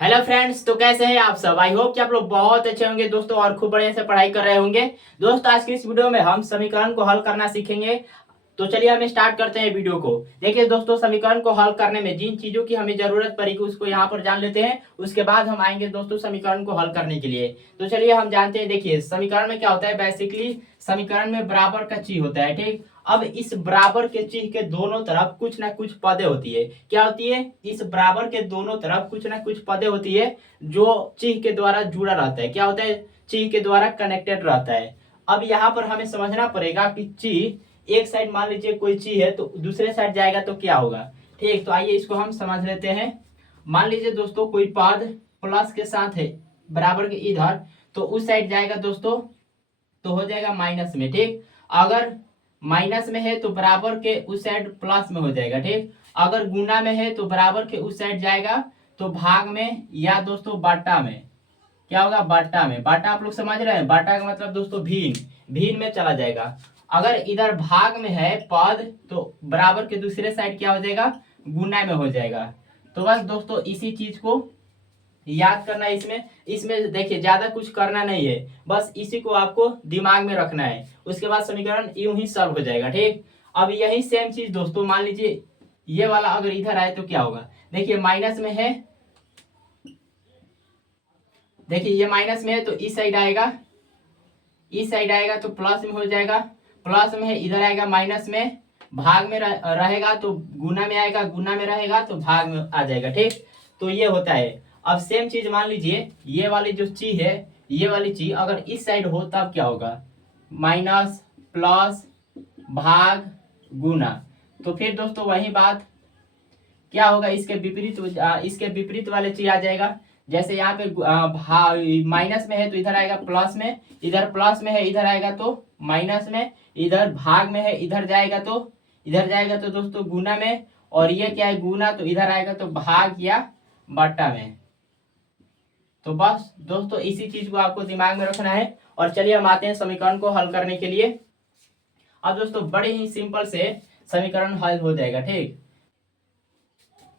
Hello friends, तो कैसे हैं आप सब। आई होप कि आप लोग बहुत अच्छे होंगे दोस्तों और खूब बढ़िया से पढ़ाई कर रहे होंगे। दोस्तों आज की इस वीडियो में हम समीकरण को हल करना सीखेंगे। तो चलिए हम स्टार्ट करते हैं वीडियो को। देखिए दोस्तों, समीकरण को हल करने में जिन चीजों की हमें जरूरत पड़ेगी उसको यहाँ पर जान लेते हैं। उसके बाद हम आएंगे दोस्तों समीकरण को हल करने के लिए। तो चलिए हम जानते हैं। देखिए समीकरण में क्या होता है, बेसिकली समीकरण में बराबर का चिन्ह होता है, ठीक। अब इस बराबर के चिन्ह के दोनों तरफ कुछ ना कुछ पदे होती है। क्या होती है, इस बराबर के दोनों तरफ कुछ ना कुछ पदे होती है जो चिन्ह के द्वारा जुड़ा रहता है। क्या होता है, चिन्ह के द्वारा कनेक्टेड रहता है। अब यहाँ पर हमें समझना पड़ेगा कि चिन्ह एक साइड मान लीजिए कोई चीज है तो दूसरे साइड जाएगा तो क्या होगा। ठीक, तो आइए इसको हम समझ लेते हैं। मान लीजिए दोस्तों कोई पद प्लस के साथ है बराबर के इधर, तो उस साइड जाएगा दोस्तों तो हो जाएगा माइनस में, ठीक। अगर माइनस में है तो बराबर के उस साइड प्लस में हो जाएगा, ठीक। अगर गुना में है तो बराबर के उस साइड जाएगा तो भाग में या दोस्तों बाटा में। क्या होगा, बाटा में। बाटा आप लोग समझ रहे हैं, बाटा का मतलब दोस्तों भिन्न, भिन्न में चला जाएगा। अगर इधर भाग में है पद तो बराबर के दूसरे साइड क्या हो जाएगा, गुना में हो जाएगा। तो बस दोस्तों इसी चीज को याद करना है। इसमें इसमें देखिए ज्यादा कुछ करना नहीं है, बस इसी को आपको दिमाग में रखना है। उसके बाद समीकरण यूं ही सॉल्व हो जाएगा, ठीक। अब यही सेम चीज दोस्तों मान लीजिए ये वाला अगर इधर आए तो क्या होगा। देखिए माइनस में है, देखिए ये माइनस में है तो इस साइड आएगा, इस साइड आएगा तो प्लस में हो जाएगा। प्लस में है इधर आएगा माइनस में, भाग में रहेगा तो गुना में आएगा, गुना में रहेगा तो भाग में आ जाएगा, ठीक। तो ये होता है। अब सेम चीज मान लीजिए ये वाली जो चीज है, ये वाली चीज अगर इस साइड हो तब क्या होगा, माइनस प्लस भाग गुना। तो फिर दोस्तों वही बात क्या होगा, इसके विपरीत इसके विपरीत वाले चीज आ जाएगा। जैसे यहाँ पे माइनस में है तो इधर आएगा प्लस में, इधर प्लस में है इधर आएगा तो माइनस में, इधर भाग में है इधर जाएगा तो दोस्तों गुना में, और ये क्या है गुना तो इधर आएगा तो भाग या बट्टा में। तो बस दोस्तों इसी चीज को आपको दिमाग में रखना है। और चलिए हम आते हैं समीकरण को हल करने के लिए। अब दोस्तों बड़े ही सिंपल से समीकरण हल हो जाएगा, ठीक।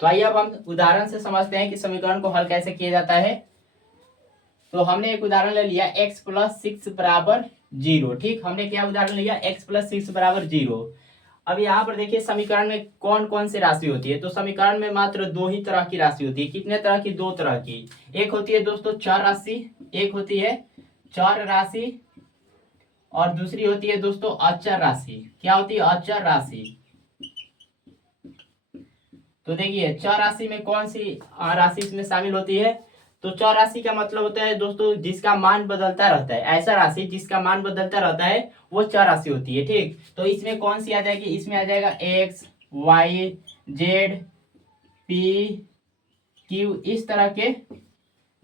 तो आइए अब हम उदाहरण से समझते हैं कि समीकरण को हल कैसे किया जाता है। तो हमने एक उदाहरण ले लिया x+6 बराबर 0, ठीक। हमने क्या उदाहरण लिया, x+6 बराबर 0। अब यहाँ पर देखिए समीकरण में कौन कौन सी राशि होती है। तो समीकरण में मात्र दो ही तरह की राशि होती है। कितने तरह की, दो तरह की। एक होती है दोस्तों चर राशि, एक होती है चर राशि, और दूसरी होती है दोस्तों अचर राशि। क्या होती है, अचर राशि। तो देखिए चर राशि में कौन सी राशि इसमें शामिल होती है। तो चर राशि का मतलब होता है दोस्तों जिसका मान बदलता रहता है। ऐसा राशि जिसका मान बदलता रहता है वो चर राशि होती है, ठीक। तो इसमें कौन सी आ जाएगी, इसमें आ जाएगा X Y Z P Q, इस तरह के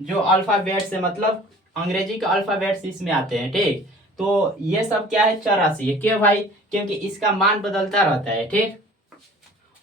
जो अल्फाबेट से मतलब अंग्रेजी के अल्फाबेट्स इसमें आते हैं, ठीक। तो ये सब क्या है, चर राशि है। क्यों भाई, क्योंकि इसका मान बदलता रहता है, ठीक।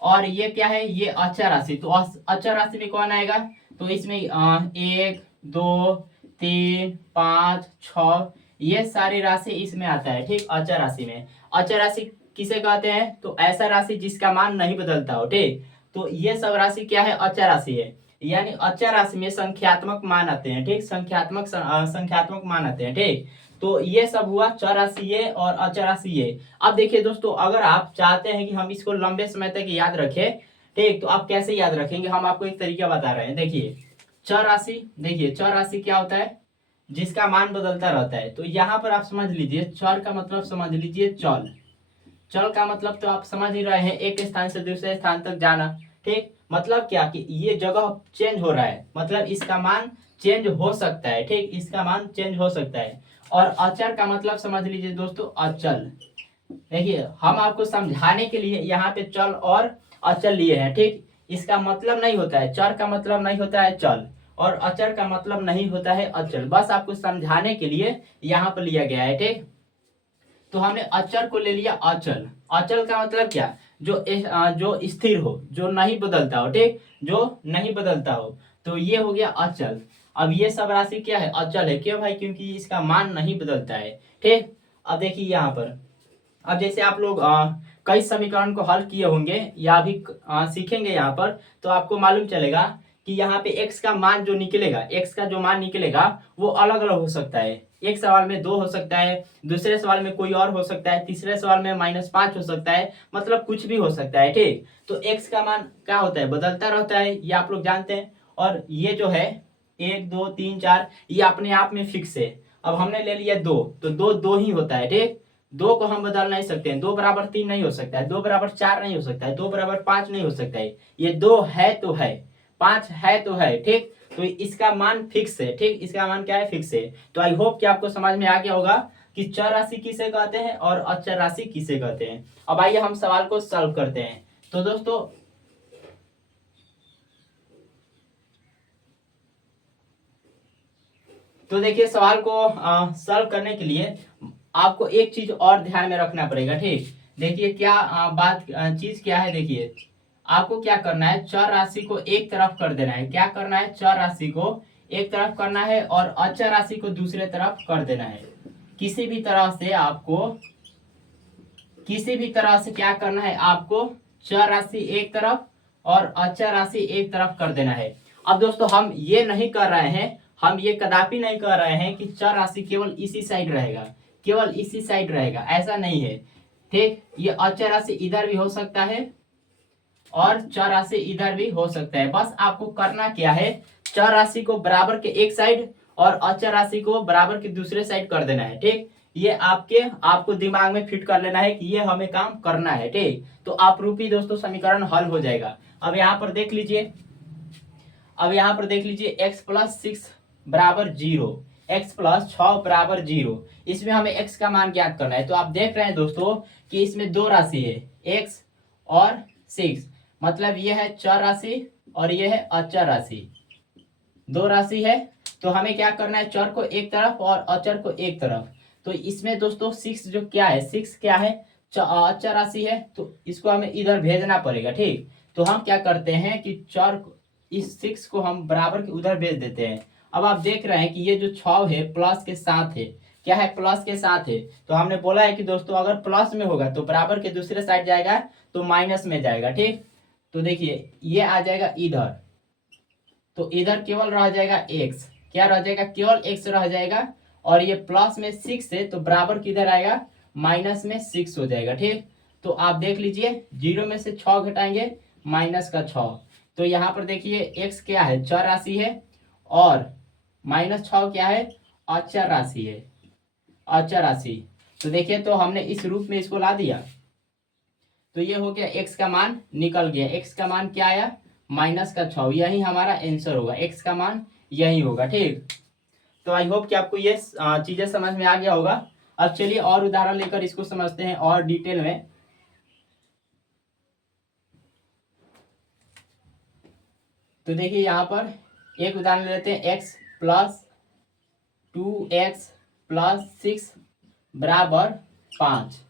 और ये क्या है, ये अचर राशि। तो अचर राशि में कौन आएगा, तो इसमें 1 2 3 5 6 ये सारी राशि इसमें आता है, ठीक। अचर राशि में, अचर राशि किसे कहते हैं, तो ऐसा राशि जिसका मान नहीं बदलता हो, ठीक। तो ये सब राशि क्या है, अचर राशि है। यानी अचर राशि में संख्यात्मक मान आते हैं, ठीक। संख्यात्मक मान आते हैं, ठीक। तो ये सब हुआ चर राशि ये और अचर राशि ये। अब देखिए दोस्तों अगर आप चाहते हैं कि हम इसको लंबे समय तक याद रखें, ठीक, तो आप कैसे याद रखेंगे, हम आपको एक तरीका बता रहे हैं। देखिए चर राशि, देखिए चर राशि क्या होता है, जिसका मान बदलता रहता है। तो यहाँ पर आप समझ लीजिए चर का मतलब समझ लीजिए चल। चल का मतलब तो आप समझ ही रहे हैं, एक स्थान से दूसरे स्थान तक जाना, ठीक। मतलब क्या कि ये जगह चेंज हो रहा है, मतलब इसका मान चेंज हो सकता है, ठीक। इसका मान चेंज हो सकता है। और अचर का मतलब समझ लीजिए दोस्तों अचल। देखिए हम आपको समझाने के लिए यहाँ पे चल और अचल लिए हैं, ठीक। इसका मतलब नहीं होता है, चर का मतलब नहीं होता है चल, और अचर का मतलब नहीं होता है अचल। बस आपको समझाने के लिए यहाँ पर लिया गया है, ठीक। तो हमने अचर को ले लिया अचल। अचल का मतलब क्या, जो स्थिर हो, जो नहीं बदलता हो, ठीक, जो नहीं बदलता हो। तो ये हो गया अचल। अब ये सब राशि क्या है, अचल है। क्यों भाई, क्योंकि इसका मान नहीं बदलता है, ठीक। अब देखिए यहाँ पर, अब जैसे आप लोग कई समीकरण को हल किए होंगे या भी सीखेंगे यहाँ पर, तो आपको मालूम चलेगा कि यहाँ पे x का मान जो निकलेगा, x का जो मान निकलेगा वो अलग अलग हो सकता है। एक सवाल में 2 हो सकता है, दूसरे सवाल में कोई और हो सकता है, तीसरे सवाल में -5 हो सकता है, मतलब कुछ भी हो सकता है। ठीक, तो x का मान क्या होता है, बदलता रहता है, ये आप लोग जानते हैं। और ये जो है 1 2 3 4 ये अपने आप में फिक्स है। अब हमने ले लिया 2, तो 2 2 ही होता है। ठीक, 2 को हम बदल नहीं सकते हैं, 2 बराबर 3 नहीं हो सकता है, 2 बराबर 4 नहीं हो सकता है, 2 बराबर 5 नहीं हो सकता है। ये 2 है तो है, 5 है तो है। ठीक, तो इसका मान फिक्स है। ठीक, इसका मान क्या है, फिक्स है। तो आई होप कि आपको समझ में आ गया होगा कि चर राशि किसे कहते हैं और अचर राशि किसे कहते हैं। अब आइए हम सवाल को सॉल्व करते हैं। तो दोस्तों देखिए, सवाल को सॉल्व करने के लिए आपको एक चीज और ध्यान में रखना पड़ेगा। ठीक, देखिए क्या चीज क्या है। देखिए आपको क्या करना है, चर राशि को एक तरफ कर देना है। क्या करना है, चर राशि को एक तरफ करना है और अचर राशि को दूसरे तरफ कर देना है। किसी भी तरह से आपको, किसी भी तरह से क्या करना है, आपको चर राशि एक तरफ और अचर राशि एक तरफ कर देना है। अब दोस्तों हम ये नहीं कर रहे हैं, हम ये कदापि नहीं कर रहे हैं कि चर राशि केवल इसी साइड रहेगा, केवल इसी साइड रहेगा, ऐसा नहीं है। ठीक, ये अचर राशि इधर भी हो सकता है और चर राशि इधर भी हो सकता है। बस आपको करना क्या है, चर राशि को बराबर के एक साइड और अचर राशि को बराबर के दूसरे साइड कर देना है। ठीक, ये आपको दिमाग में फिट कर लेना है कि ये हमें काम करना है। ठीक, तो आप रूपी दोस्तों समीकरण हल हो जाएगा। अब यहाँ पर देख लीजिए, अब यहाँ पर देख लीजिए x+6 बराबर 0, x+6 बराबर 0। इसमें हमें x का मान ज्ञात करना है। तो आप देख रहे हैं दोस्तों कि इसमें दो राशि है, x और 6, मतलब ये है चर राशि और ये है अचर राशि, दो राशि है। तो हमें क्या करना है, चर को एक तरफ और अचर को एक तरफ। तो इसमें दोस्तों 6 जो क्या है, 6 क्या है, अचर राशि है, तो इसको हमें इधर भेजना पड़ेगा। ठीक, तो हम क्या करते हैं कि चर इस 6 को हम बराबर के उधर भेज देते हैं। अब आप देख रहे हैं कि ये जो 6 है प्लस के साथ है, क्या है, प्लस के साथ है। तो हमने बोला है कि दोस्तों अगर प्लस में होगा तो बराबर के दूसरे साइड जाएगा तो माइनस में जाएगा। ठीक, तो देखिए ये आ जाएगा इधर, तो इधर केवल रह जाएगा x, क्या रह जाएगा, केवल x रह जाएगा। और ये प्लस में 6 है तो बराबर किधर आएगा, माइनस में 6 हो जाएगा। ठीक, तो आप देख लीजिए 0 में से 6 घटाएंगे, माइनस का 6। तो यहाँ पर देखिए x क्या है, चर राशि है, और -6 क्या है, अचर राशि है, अचर राशि। तो देखिए तो हमने इस रूप में इसको ला दिया, तो ये हो गया, x का मान निकल गया। x का मान क्या आया, -6, यही हमारा आंसर होगा, x का मान यही होगा। ठीक, तो आई होप कि आपको ये चीजें समझ में आ गया होगा। अब चलिए और उदाहरण लेकर इसको समझते हैं और डिटेल में। तो देखिए यहाँ पर एक उदाहरण लेते हैं, x+2x+6 बराबर 5।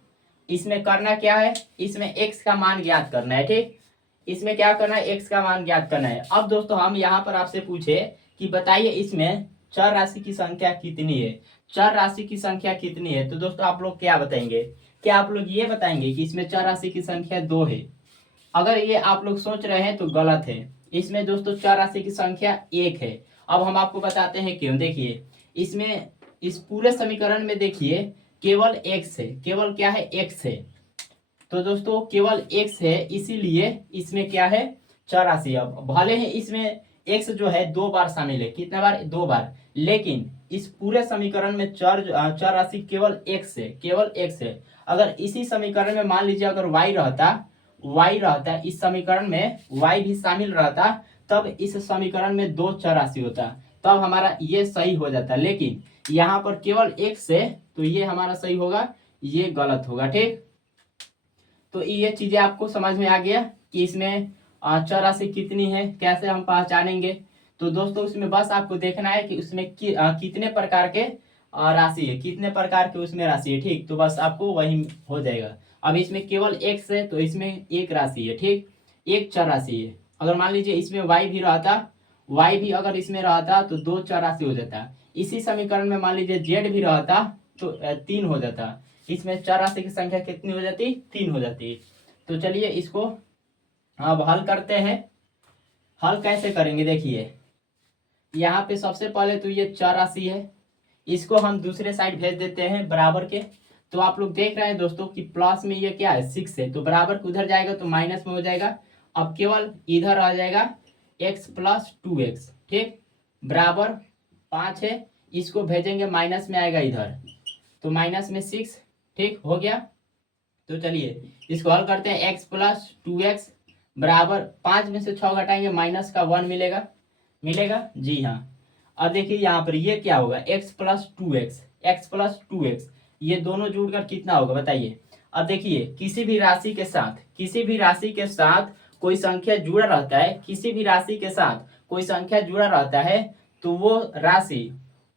इसमें करना क्या है, इसमें x का मान ज्ञात करना है। ठीक, इसमें क्या करना है, x का मान ज्ञात करना है। अब दोस्तों हम यहाँ पर आपसे पूछे कि बताइए इसमें चर राशि की संख्या कितनी है, चर राशि की संख्या कितनी है। तो दोस्तों आप लोग क्या बताएंगे, क्या आप लोग ये बताएंगे कि इसमें चर राशि की संख्या 2 है। अगर ये आप लोग सोच रहे हैं तो गलत है, इसमें दोस्तों चर राशि की संख्या 1 है। अब हम आपको बताते हैं क्यों। देखिए इसमें, इस पूरे समीकरण में देखिए केवल x है, केवल क्या है, x है। तो दोस्तों केवल x है, इसीलिए इसमें क्या है, चर राशि। अब भले ही इसमें x जो है 2 बार शामिल है, कितने बार, 2 बार, लेकिन इस पूरे समीकरण में चर राशि केवल x है, केवल x है। अगर इसी समीकरण में मान लीजिए अगर y रहता, इस समीकरण में y भी शामिल रहता, तब इस समीकरण में 2 चर राशि होता, तब हमारा ये सही हो जाता। लेकिन यहाँ पर केवल x है, तो ये हमारा सही होगा, ये गलत होगा। ठीक, तो ये चीजें आपको समझ में आ गया कि इसमें चर राशि कितनी है, कैसे हम पहचानेंगे। तो दोस्तों उसमें बस आपको देखना है कि उसमें कितने प्रकार के राशि है, कितने प्रकार के उसमें राशि है। ठीक, तो बस आपको वही हो जाएगा। अब इसमें केवल x है तो इसमें एक राशि है। ठीक, एक चर राशि है। अगर मान लीजिए इसमें y भी रहता, y भी अगर इसमें रहता तो 2 चर राशि हो जाता। इसी समीकरण में मान लीजिए z भी रहता तो 3 हो जाता। इसमें चर राशि की संख्या कितनी हो जाती, 3 हो जाती। तो चलिए इसको अब हल करते हैं। हल कैसे करेंगे, देखिए यहाँ पे सबसे पहले तो ये चर राशि है, इसको हम दूसरे साइड भेज देते हैं बराबर के। तो आप लोग देख रहे हैं दोस्तों कि प्लस में ये क्या है 6 है, तो बराबर को उधर जाएगा तो माइनस में हो जाएगा। अब केवल इधर आ जाएगा x प्लस 2x, ठीक, बराबर 5 है, इसको भेजेंगे माइनस में आएगा इधर, तो माइनस में 6, ठीक हो गया। तो चलिए इसको हल करते हैं, x प्लस 2x बराबर 5 में से 6 घटाएंगे माइनस का 1 मिलेगा, मिलेगा जी हाँ। अब देखिए यहाँ पर ये क्या होगा, x plus 2x, x plus 2x, ये दोनों जुड़कर कितना होगा बताइए। अब देखिए किसी भी राशि के साथ, किसी भी राशि के साथ कोई संख्या जुड़ा रहता है, किसी भी राशि के साथ कोई संख्या जुड़ा रहता है तो वो राशि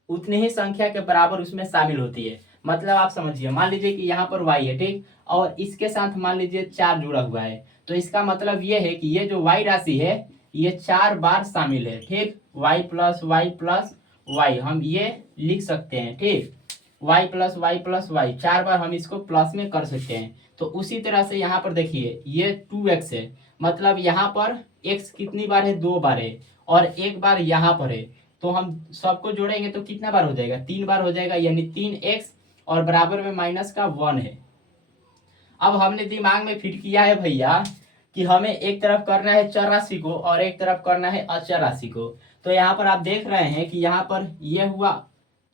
उतनी ही संख्या के बराबर उसमें शामिल होती है। मतलब आप समझिए, मान लीजिए कि यहाँ पर y है, ठीक, और इसके साथ मान लीजिए 4 जुड़ा हुआ है, तो इसका मतलब ये है कि ये जो y राशि है ये 4 बार शामिल है, ठीक, y प्लस y हम ये लिख सकते हैं, ठीक, y प्लस y 4 बार हम इसको प्लस में कर सकते हैं। तो उसी तरह से यहाँ पर देखिए ये 2x है, मतलब यहाँ पर x कितनी बार है, 2 बार है, और एक बार यहाँ पर है, तो हम सबको जोड़ेंगे तो कितना बार हो जाएगा, 3 बार हो जाएगा, यानी 3x और बराबर में माइनस का 1 है। अब हमने दिमाग में फिट किया है भैया कि हमें एक तरफ करना है चर राशि को और एक तरफ करना है अचर राशि को। तो यहाँ पर आप देख रहे हैं कि यहाँ पर ये हुआ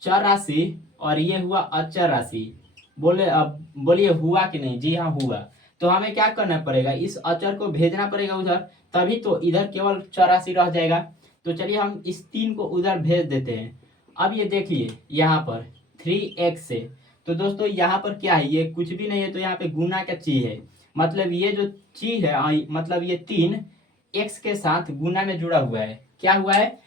चर राशि और ये हुआ अचर राशि। बोले अब बोलिए हुआ कि नहीं, जी हाँ हुआ। तो हमें क्या करना पड़ेगा, इस अचर को भेजना पड़ेगा उधर, तभी तो इधर केवल चर राशि रह जाएगा। तो चलिए हम इस 3 को उधर भेज देते हैं। अब ये देखिए यहाँ पर 3x से, तो दोस्तों यहाँ पर क्या है, ये कुछ भी नहीं है, तो यहाँ पे गुना का ची है, मतलब ये जो ची है मतलब ये 3 x के साथ गुना में जुड़ा हुआ है, क्या हुआ है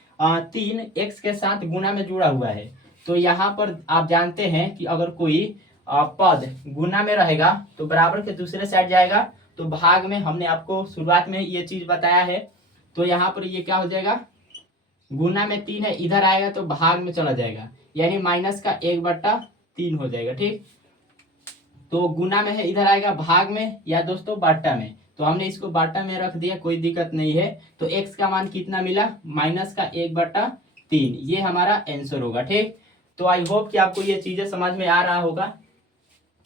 3 x के साथ गुना में जुड़ा हुआ है। तो यहाँ पर आप जानते हैं कि अगर कोई पद गुना में रहेगा तो बराबर के दूसरे साइड जाएगा, तो भाग में हमने आपको शुरुआत में ये चीज बताया है। तो यहाँ पर ये क्या हो जाएगा, गुना में 3 है, इधर आएगा तो भाग में चला जाएगा, यानी माइनस का 1/3 हो जाएगा, ठीक। तो गुना में है, इधर आएगा भाग में या दोस्तों बाटा में, तो हमने इसको बाटा में रख दिया, कोई दिक्कत नहीं है। तो x का मान कितना मिला, माइनस का 1/3, ये हमारा आंसर होगा, ठीक। तो आई होप कि आपको ये चीजें समझ में आ रहा होगा।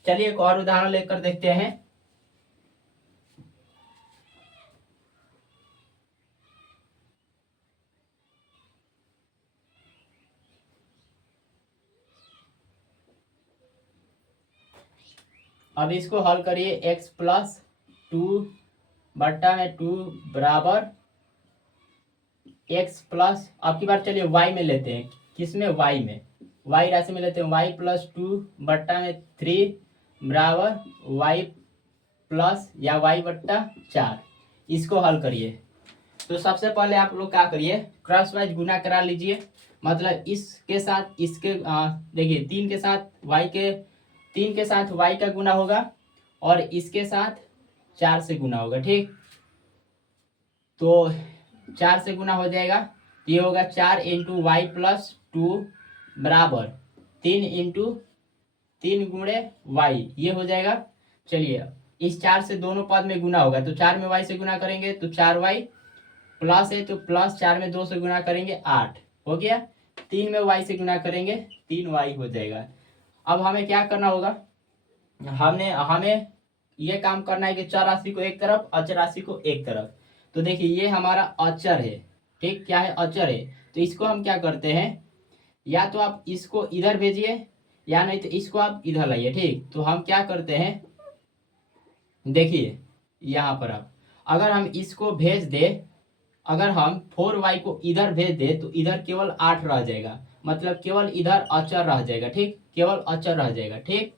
चलिए एक और उदाहरण लेकर देखते हैं। अब इसको हल करिए, x प्लस 2/2 बराबर x प्लस, अब की बार चलिए y में लेते हैं, किसमें, y में, y राशि में लेते हैं, y प्लस 2/3 बराबर y प्लस या y/4, इसको हल करिए। तो सबसे पहले आप लोग क्या करिए, क्रॉस वाइज गुना करा लीजिए, मतलब इसके साथ इसके देखिए 3 के साथ y का गुना होगा और इसके साथ 4 से गुना होगा, ठीक। तो 4 से गुना हो जाएगा, तो ये होगा 4 इंटू वाई प्लस 2 बराबर 3 इंटू 3 गुणे वाई, ये हो जाएगा। चलिए इस 4 से दोनों पद में गुना होगा, तो 4 में y से गुना करेंगे तो 4y, प्लस है तो प्लस 4 में 2 से गुना करेंगे 8 हो गया, 3 में y से गुना करेंगे 3y हो जाएगा। अब हमें क्या करना होगा, हमें ये काम करना है कि चर राशि को एक तरफ, अचर राशि को एक तरफ। तो देखिए ये हमारा अचर है, ठीक, क्या है, अचर है। तो इसको हम क्या करते हैं, या तो आप इसको इधर भेजिए या नहीं तो इसको आप इधर लाइए, ठीक। तो हम क्या करते हैं, देखिए यहाँ पर आप अगर हम इसको भेज दे, अगर हम 4y को इधर भेज दे तो इधर केवल 8 रह जाएगा, मतलब केवल इधर अचर रह जाएगा, ठीक, केवल अचर रह जाएगा, ठीक।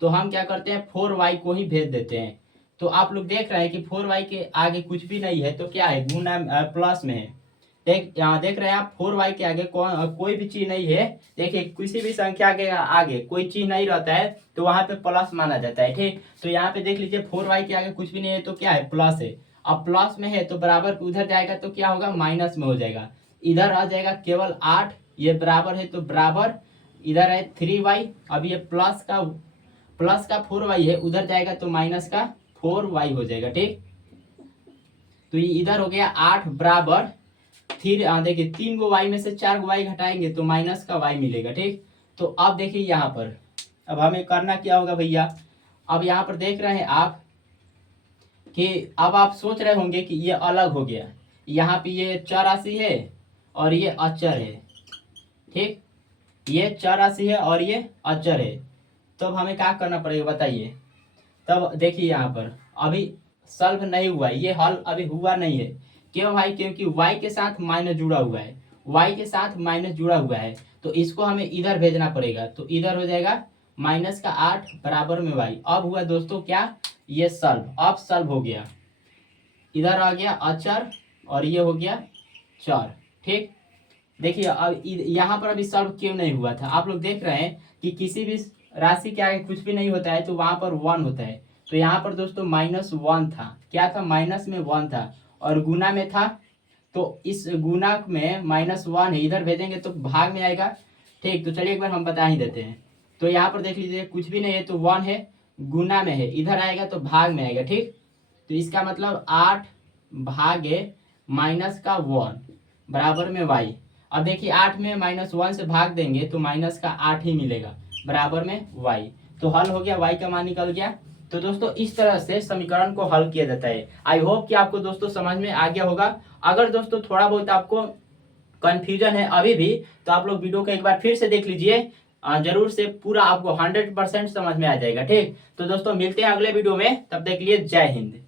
तो हम क्या करते हैं 4y को ही भेज देते हैं। तो आप लोग देख रहे हैं कि 4y के आगे कुछ भी नहीं है, तो क्या है, गुना प्लस में है, यहाँ देख रहे हैं आप 4y के आगे कोई भी चीज नहीं है। देखिए किसी भी संख्या के आगे कोई चीज नहीं रहता है तो वहां पे प्लस माना जाता है, ठीक। तो यहाँ पे देख लीजिए 4y के आगे कुछ भी नहीं है तो क्या है, प्लस है। अब प्लस में है तो बराबर उधर जाएगा तो क्या होगा, माइनस में हो जाएगा, इधर आ जाएगा केवल 8, ये बराबर है तो बराबर इधर है 3y, अब ये प्लस का 4y है, उधर जाएगा तो माइनस का 4y हो जाएगा, ठीक। तो ये इधर हो गया 8 बराबर देखिए 3 गो वाई में से 4 गो वाई घटाएंगे तो माइनस का वाई मिलेगा। ठीक, तो अब देखिए यहाँ पर अब हमें करना क्या होगा भैया। अब यहाँ पर देख रहे हैं आप कि अब आप सोच रहे होंगे कि ये अलग हो गया, यहाँ पे ये चर राशि है और ये अचर है। ठीक, ये चर राशि है और ये अचर है। तो अब हमें क्या करना पड़ेगा बताइए। तब देखिए यहाँ पर अभी सॉल्व नहीं हुआ है, ये हल अभी हुआ नहीं है। क्यों भाई? क्योंकि y के साथ माइनस जुड़ा हुआ है, y के साथ माइनस जुड़ा हुआ है, तो इसको हमें इधर भेजना पड़ेगा। तो इधर हो जाएगा माइनस का 8 बराबर में y। अब हुआ दोस्तों क्या, ये सॉल्व, अब सॉल्व हो गया। इधर आ गया अचर और ये हो गया चर। ठीक, देखिए अब यहाँ पर अभी सॉल्व क्यों नहीं हुआ था। आप लोग देख रहे हैं कि किसी भी राशि के आगे कुछ भी नहीं होता है तो वहां पर 1 होता है। तो यहाँ पर दोस्तों -1 था, क्या था, माइनस में 1 था और गुना में था। तो इस गुना में -1 है, इधर भेजेंगे तो भाग में आएगा। ठीक, तो चलिए एक बार हम बता ही देते हैं। तो यहाँ पर देख लीजिए कुछ भी नहीं है तो 1 है, गुना में है, इधर आएगा तो भाग में आएगा। ठीक, तो इसका मतलब 8 भागे माइनस का 1 बराबर में y। अब देखिए 8 में -1 से भाग देंगे तो माइनस का 8 ही मिलेगा बराबर में y। तो हल हो गया, y का मान निकल गया। तो दोस्तों इस तरह से समीकरण को हल किया जाता है। आई होप कि आपको दोस्तों समझ में आ गया होगा। अगर दोस्तों थोड़ा बहुत आपको कंफ्यूजन है अभी भी तो आप लोग वीडियो को एक बार फिर से देख लीजिए, जरूर से पूरा आपको 100% समझ में आ जाएगा। ठीक, तो दोस्तों मिलते हैं अगले वीडियो में, तब तक के लिए जय हिंद।